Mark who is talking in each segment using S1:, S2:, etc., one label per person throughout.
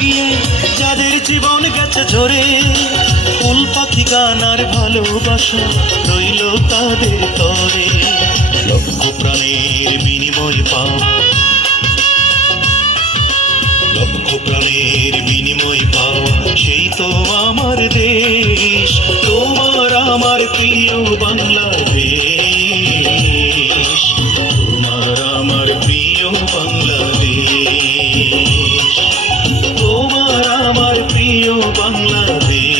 S1: গিয়ে যাদের জীবন গেছে ঝরে, ফুল পাখি গান আর ভালোবাসা রইল তাদের তরে। লক্ষ প্রাণের বিনিময় পাওয়া লক্ষ প্রাণের বিনিময় পাওয়া সেই তো আমার দেশ, তোমার আমার প্রিয় বাংলাদেশ। বাংলাদেশ।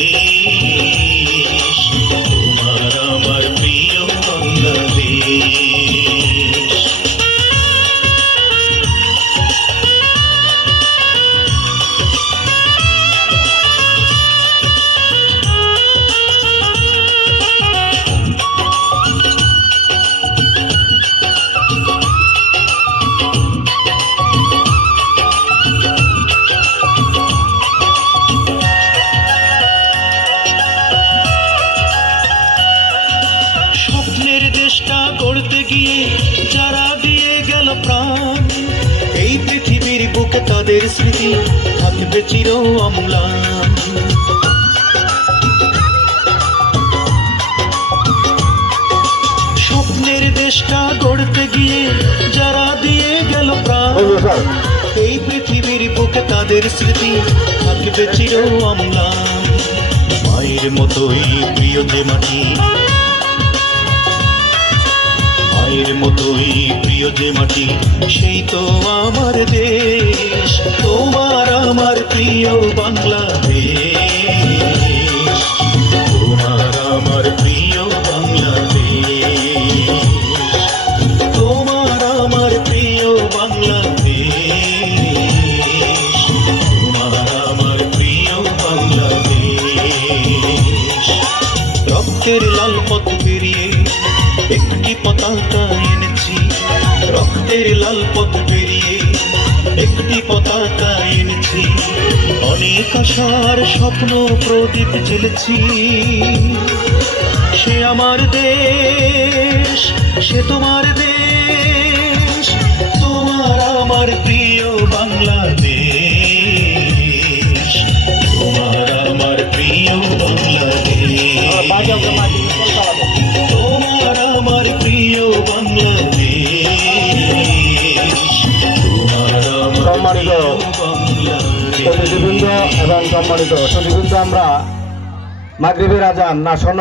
S1: যারা দিয়ে গেল প্রাণ এই পৃথিবীর বুকে তাদের স্মৃতি থাকবে চির অম্লান। স্বপ্নের দেশটা গড়তে গিয়ে যারা দিয়ে গেল প্রাণ এই পৃথিবীর বুকে তাদের স্মৃতি থাকবে চির অম্লান। মায়ের মতোই প্রিয় যে মাটি মায়ের মতোই প্রিয় যে মাটি, সেই তো আমার দেশ। তোমার আমার প্রিয় বাংলাদেশ। তোমার আমার প্রিয় বাংলাদেশ। তোমার আমার প্রিয় তোমার আমার প্রিয় রক্তের লাল পথ পেরিয়ে পতাকা এনেছি। রক্তের লাল পথ পেরিয়ে একটি পতাকা এনেছি। অনেক আশার স্বপ্ন প্রদীপ জ্বেলেছি। সে আমার দেশ, সে তোমার দেশ, তোমার আমার প্রিয় বাংলাদেশ। তোমার আমার প্রিয় বাংলাদেশ।
S2: সম্মানিত অতিথিবৃন্দ এবং সম্মানিত সতীবৃন্দ আমরা মাগরীবের আজান না স্বর্ণ